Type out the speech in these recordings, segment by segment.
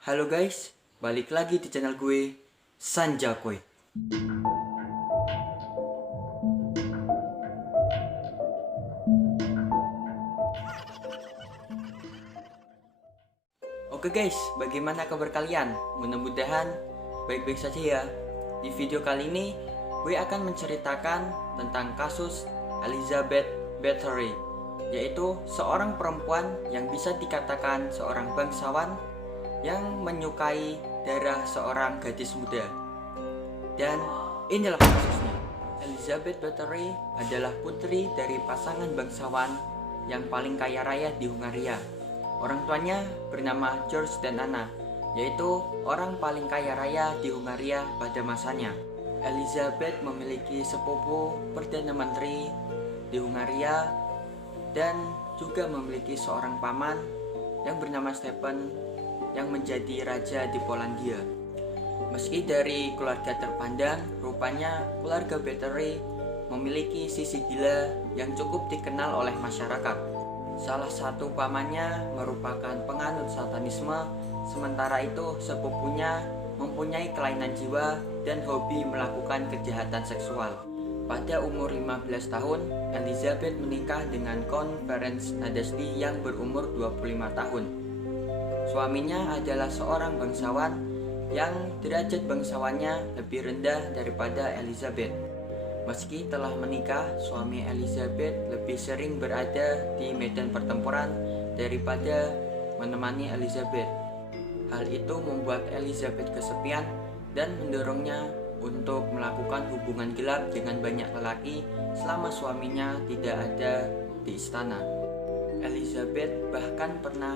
Halo guys, balik lagi di channel gue, Sanjakoy. Oke guys, bagaimana kabar kalian? Mudah-mudahan baik-baik saja ya. Di video kali ini, gue akan menceritakan tentang kasus Elizabeth Bathory, yaitu seorang perempuan yang bisa dikatakan seorang bangsawan yang menyukai darah seorang gadis muda. Dan inilah kasusnya. Elizabeth Bathory adalah putri dari pasangan bangsawan yang paling kaya raya di Hungaria. Orang tuanya bernama George dan Anna, yaitu orang paling kaya raya di Hungaria pada masanya. Elizabeth memiliki sepupu Perdana Menteri di Hungaria dan juga memiliki seorang paman yang bernama Stephen yang menjadi raja di Polandia. Meski dari keluarga terpandang, rupanya keluarga Bathory memiliki sisi gila yang cukup dikenal oleh masyarakat. Salah satu pamannya merupakan penganut satanisme, sementara itu sepupunya mempunyai kelainan jiwa dan hobi melakukan kejahatan seksual. Pada umur 15 tahun, Elizabeth menikah dengan Count Ferenc Nadasdy yang berumur 25 tahun. Suaminya adalah seorang bangsawan yang derajat bangsawannya lebih rendah daripada Elizabeth. Meski telah menikah, suami Elizabeth lebih sering berada di medan pertempuran daripada menemani Elizabeth. Hal itu membuat Elizabeth kesepian dan mendorongnya untuk melakukan hubungan gelap dengan banyak lelaki selama suaminya tidak ada di istana. Elizabeth bahkan pernah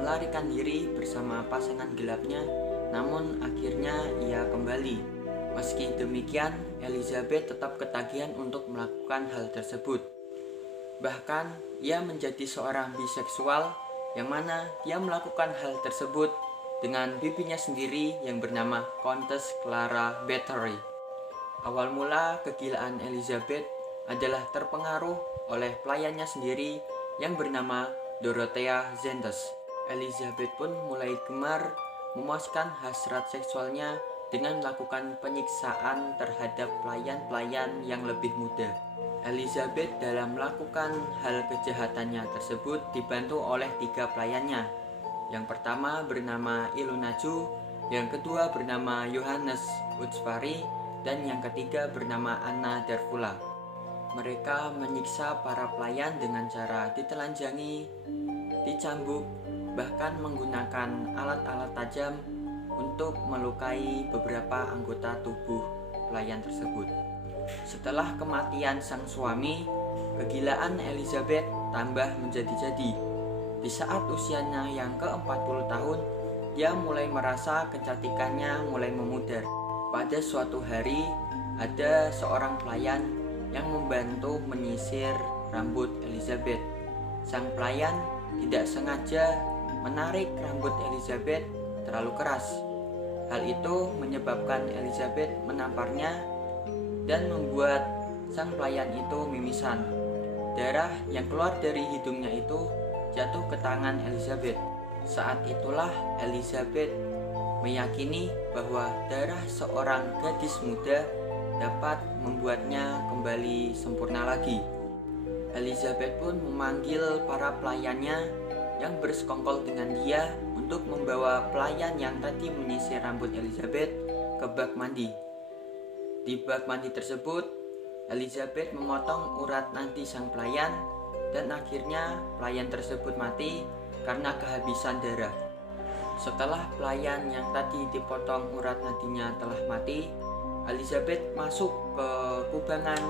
melarikan diri bersama pasangan gelapnya, namun akhirnya ia kembali. Meski demikian, Elizabeth tetap ketagihan untuk melakukan hal tersebut. Bahkan, ia menjadi seorang biseksual yang mana dia melakukan hal tersebut dengan bibinya sendiri yang bernama Countess Clara Bathory. Awal mula kegilaan Elizabeth adalah terpengaruh oleh pelayannya sendiri yang bernama Dorothea Zentes. Elizabeth pun mulai gemar memuaskan hasrat seksualnya dengan melakukan penyiksaan terhadap pelayan-pelayan yang lebih muda. Elizabeth dalam melakukan hal kejahatannya tersebut dibantu oleh 3 pelayannya. Yang pertama bernama Ilunaju, yang kedua bernama Johannes Utsvari, dan yang ketiga bernama Anna Darfula. Mereka menyiksa para pelayan dengan cara ditelanjangi, dicambuk, bahkan menggunakan alat-alat tajam untuk melukai beberapa anggota tubuh pelayan tersebut. Setelah kematian sang suami, kegilaan Elizabeth tambah menjadi-jadi. Di saat usianya yang ke-40 tahun, dia mulai merasa kecantikannya mulai memudar. Pada suatu hari, ada seorang pelayan yang membantu menyisir rambut Elizabeth. Sang pelayan tidak sengaja menarik rambut Elizabeth terlalu keras. Hal itu menyebabkan Elizabeth menamparnya dan membuat sang pelayan itu mimisan. Darah yang keluar dari hidungnya itu jatuh ke tangan Elizabeth. Saat itulah Elizabeth meyakini bahwa darah seorang gadis muda dapat membuatnya kembali sempurna lagi. Elizabeth pun memanggil para pelayannya yang bersekongkol dengan dia untuk membawa pelayan yang tadi menyisir rambut Elizabeth ke bak mandi. Di bak mandi tersebut, Elizabeth memotong urat nadi sang pelayan dan akhirnya pelayan tersebut mati karena kehabisan darah. Setelah pelayan yang tadi dipotong urat nadinya telah mati, Elizabeth masuk ke kubangan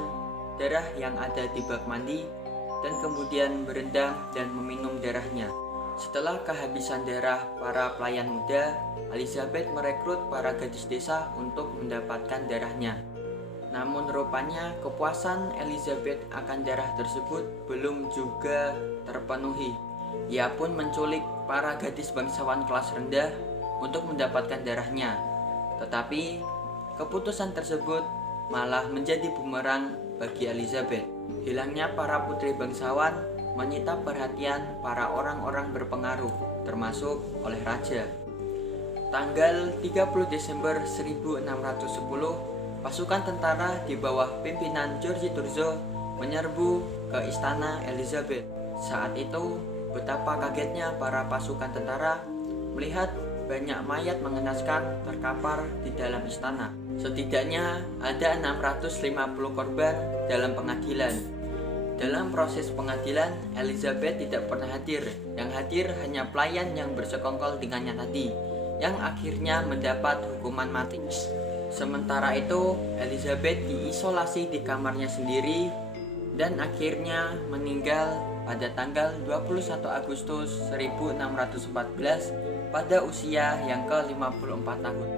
darah yang ada di bak mandi dan kemudian berendam dan meminum darahnya. Setelah kehabisan darah para pelayan muda, Elizabeth merekrut para gadis desa untuk mendapatkan darahnya. Namun rupanya kepuasan Elizabeth akan darah tersebut belum juga terpenuhi. Ia pun menculik para gadis bangsawan kelas rendah untuk mendapatkan darahnya. Tetapi keputusan tersebut malah menjadi bumerang bagi Elizabeth. Hilangnya para putri bangsawan menyita perhatian para orang-orang berpengaruh, termasuk oleh raja. Tanggal 30 Desember 1610, pasukan tentara di bawah pimpinan Giorgio Turzo menyerbu ke istana Elizabeth. Saat itu, betapa kagetnya para pasukan tentara melihat banyak mayat mengenaskan terkapar di dalam istana. Setidaknya ada 650 korban dalam pengadilan. Dalam proses pengadilan, Elizabeth tidak pernah hadir. Yang hadir hanya pelayan yang bersekongkol dengannya tadi, yang akhirnya mendapat hukuman mati. Sementara itu, Elizabeth diisolasi di kamarnya sendiri dan akhirnya meninggal pada tanggal 21 Agustus 1614 pada usia yang ke-54 tahun.